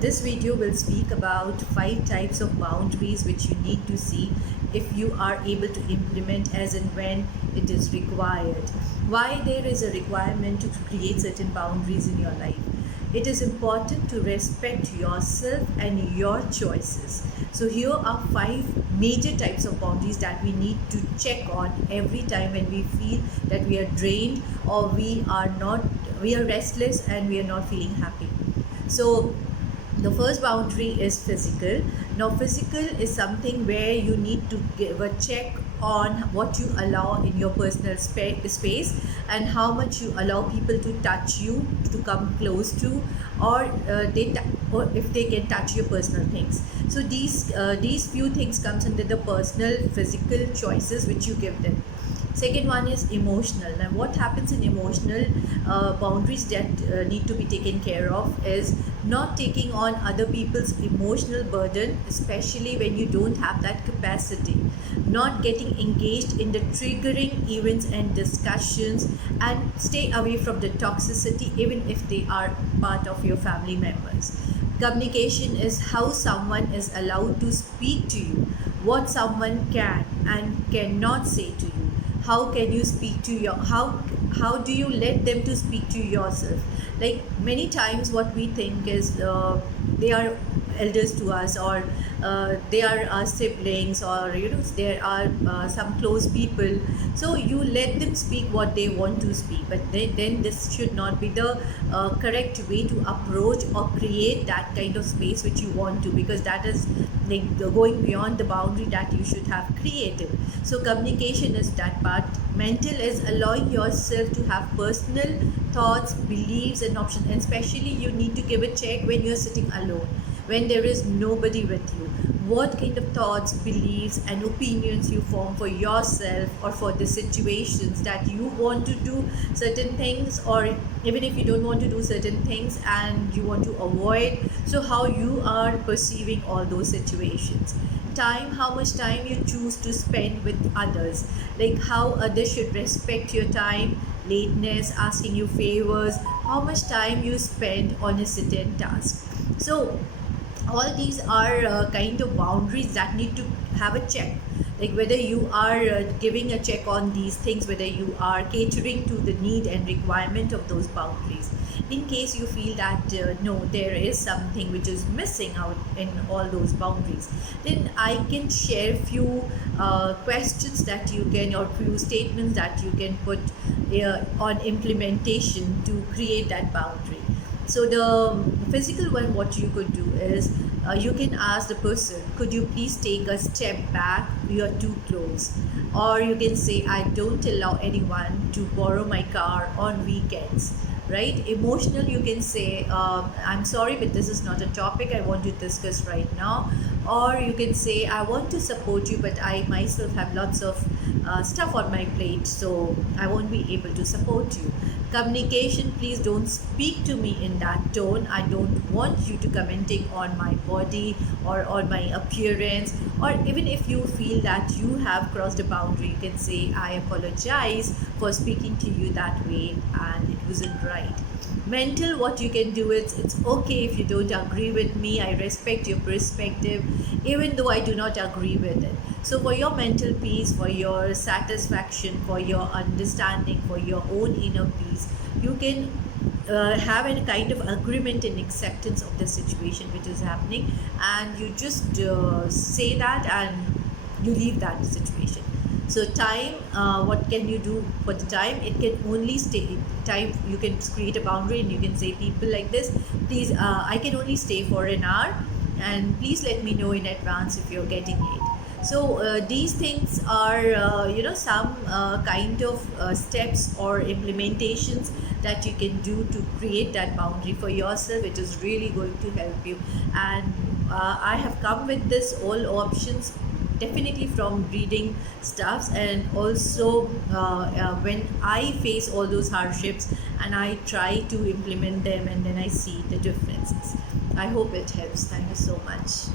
this video will speak about 5 types of boundaries which you need to see if you are able to implement as and when it is required. Why there is a requirement to create certain boundaries in your life? It is important to respect yourself and your choices. So here are 5 major types of boundaries that we need to check on every time when we feel that we are drained or we are restless and we are not feeling happy. So the first boundary is physical. Now physical is something where you need to give a check on what you allow in your personal space and how much you allow people to touch you, to come close to, or or if they can touch your personal things. So these few things comes under the personal physical choices which you give them. Second one is emotional. Now what happens in emotional boundaries that need to be taken care of is not taking on other people's emotional burden, especially when you don't have that capacity, not getting engaged in the triggering events and discussions, and stay away from the toxicity even if they are part of your family members. Communication is how someone is allowed to speak to you, what someone can and cannot say to you. How can you speak to your how do you let them to speak to yourself? Like many times what we think is they are elders to us, or they are our siblings, or there are some close people, so you let them speak what they want to speak, but then this should not be the correct way to approach or create that kind of space which you want to, because that is like going beyond the boundary that you should have created. So communication is that part. Mental is allowing yourself to have personal thoughts, beliefs and options, and especially you need to give a check when you're sitting alone, when there is nobody with you, what kind of thoughts, beliefs and opinions you form for yourself or for the situations that you want to do certain things, or even if you don't want to do certain things and you want to avoid, so how you are perceiving all those situations. Time, how much time you choose to spend with others, like how others should respect your time, lateness, asking you favors, how much time you spend on a certain task. So all these are kind of boundaries that need to have a check, like whether you are giving a check on these things, whether you are catering to the need and requirement of those boundaries. In case you feel that no, there is something which is missing out in all those boundaries, then I can share few questions that you can, or few statements that you can put on implementation to create that boundary. So the physical one, what you could do is you can ask the person, could you please take a step back, you are too close. Or you can say, I don't allow anyone to borrow my car on weekends, right? Emotional, you can say, I'm sorry but this is not a topic I want to discuss right now. Or you can say, I want to support you but I myself have lots of stuff on my plate, so I won't be able to support you. Communication, please don't speak to me in that tone. I don't want you to commenting on my body or on my appearance. Or even if you feel that you have crossed a boundary, you can say, I apologize for speaking to you that way and it wasn't right. Mental, what you can do is, it's okay if you don't agree with me, I respect your perspective even though I do not agree with it. So for your mental peace, for your satisfaction, for your understanding, for your own inner peace, you can have a kind of agreement and acceptance of the situation which is happening, and you just say that and you leave that situation. So time, what can you do for the time? It can only stay time. You can create a boundary and you can say, people like this, please, I can only stay for an hour and please let me know in advance if you're getting late. So these things are some kind of steps or implementations that you can do to create that boundary for yourself. It is really going to help you, and I have come with this all options definitely from reading stuffs, and also when I face all those hardships and I try to implement them and then I see the differences. I hope it helps. Thank you so much.